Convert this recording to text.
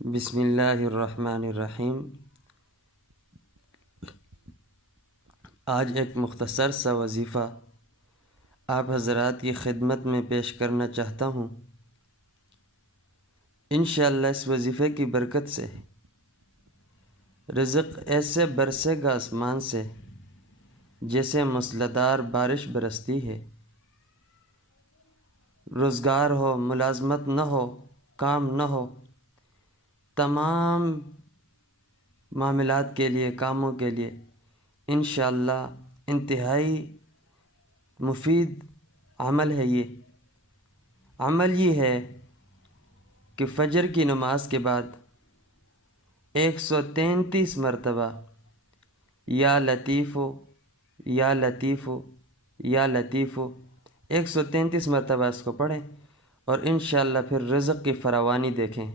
बिस्मिल्लाहिर्रहमानिर्रहीम। आज एक मुख्तसर सा वजीफ़ा आप हज़रात की खिदमत में पेश करना चाहता हूँ। इंशाअल्लाह इस वजीफ़े की बरकत से रिज़्क़ ऐसे बरसेगा आसमान से जैसे मूसलाधार बारिश बरसती है। रोज़गार हो, मुलाज़मत न हो, काम न हो, तमाम मामलात के लिए, कामों के लिए इंशाअल्लाह इंतहाई मुफीद अमल है। ये अमल ये है कि फ़जर की नमाज के बाद 133 मरतबा या लतीफ़ो या लतीफ़ो या लतीफ़ो 133 मरतबा इसको पढ़ें और इंशाअल्लाह फिर रिज़्क़ की फरावानी देखें।